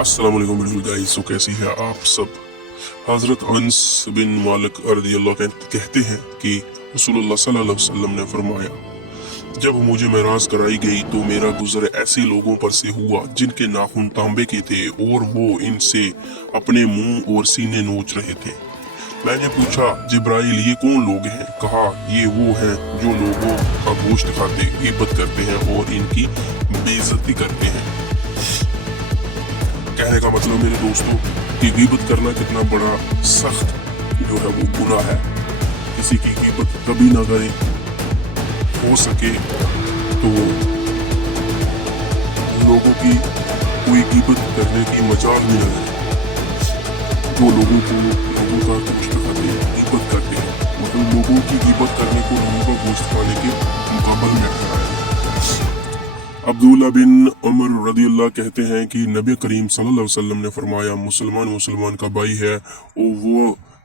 अस्सलाम वालेकुम गाइस। तो कैसी है आप सब। हजरत अनस बिन मालिक रज़ियल्लाहु कहते हैं कि रसूलुल्लाह सल्लल्लाहु अलैहि वसल्लम ने फरमाया, जब मुझे मेराज कराई गई तो मेरा गुजर ऐसे लोगों पर से हुआ जिनके नाखून तांबे के थे और वो इनसे अपने मुंह और सीने नोच रहे थे। मैंने पूछा, जिब्राइल ये कौन लोग हैं? कहा, ये वो हैं जो लोगों का गोश्त खाते, गीबत करते हैं और इनकी बेइज्जती करते हैं। कहने का मतलब मेरे दोस्तों कि गीबत करना कितना बड़ा सख्त जो है वो गुनाह है। किसी की गीबत कभी ना करें, हो सके तो लोगों की कोई गीबत करने की मजाल भी ना करें। जो लोगों का गोश्त खाते हैं, गीबत करते हैं, मतलब लोगों की गीबत करने को लोगों का गोश्त खाने के मुकाबले में ठहराया। अब्दुल्ला बिन उमर रज़ियल्लाहु कहते हैं कि नबी करीम सल्लल्लाहु अलैहि वसल्लम ने फरमाया, मुसलमान का भाई है और वो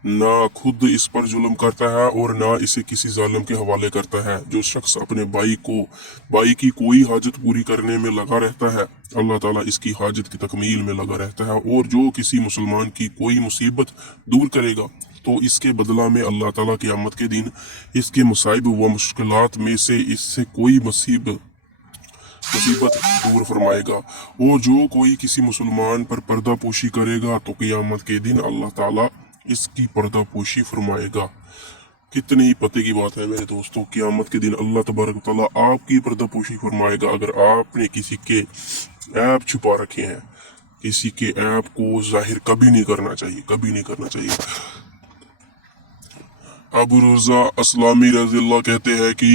ना खुद इस पर जुल्म करता है और ना इसे किसी जालिम के हवाले करता है। जो शख्स अपने भाई की कोई हाजत पूरी करने में लगा रहता है, अल्लाह ताला इसकी हाजत की तकमील में लगा रहता है। और जो किसी मुसलमान की कोई मुसीबत दूर करेगा तो इसके बदला में अल्लाह ताला क़यामत के दिन इसके मुसाइब व मुश्किलात में से इससे कोई मुसीबत दूर फरमाएगा। और जो कोई किसी मुसलमान पर पर्दा पोशी करेगा तो क़यामत के दिन अल्लाह ताला इसकी पर्दा पोशी फरमाएगा। कितनी पते की बात है मेरे दोस्तों। क़यामत के दिन अल्लाह तबारक तआला आपकी पर्दा पोशी फरमाएगा अगर आपने किसी के ऐब छुपा रखे हैं। किसी के ऐब को जाहिर कभी नहीं करना चाहिए। अबू रज़ा अस्लामी रज़ियल्लाहु कहते हैं कि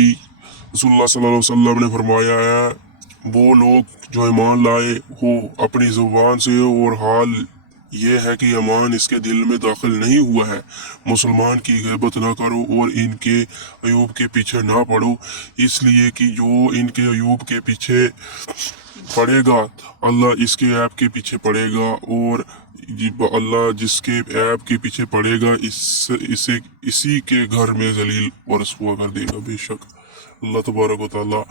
रसूलुल्लाह सल्लल्लाहु अलैहि वसल्लम ने फरमाया है, वो लोग जो ईमान लाए हो अपनी जुबान से और हाल ये है कि ईमान इसके दिल में दाखिल नहीं हुआ है, मुसलमान की ग़ीबत ना करो और इनके अयूब के पीछे ना पड़ो, इसलिए कि जो इनके अयूब के पीछे पड़ेगा अल्लाह इसके ऐब के पीछे पड़ेगा और अल्लाह जिसके ऐब के पीछे पड़ेगा इसी के घर में जलील व रसवा कर देगा। बेशक अल्लाह तबारक व तआला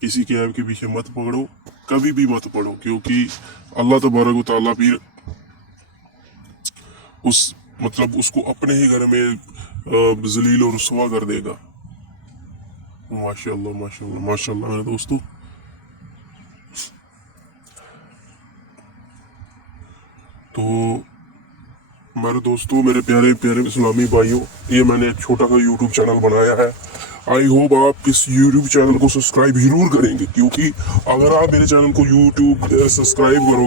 किसी के ऐब के पीछे मत पकड़ो, कभी भी मत पड़ो, क्योंकि अल्लाह तबारक व तआला फिर उसको अपने ही घर में जलील और रुसवा कर देगा। माशाअल्लाह माशाअल्लाह माशाअल्लाह मेरे दोस्तों। तो मेरे दोस्तों, मेरे प्यारे प्यारे इस्लामी भाइयों, ये मैंने एक छोटा सा यूट्यूब चैनल बनाया है। आई होप आप इस यूट्यूब चैनल को सब्सक्राइब जरूर करेंगे, क्योंकि अगर आप मेरे चैनल को यूट्यूब सब्सक्राइब करोगे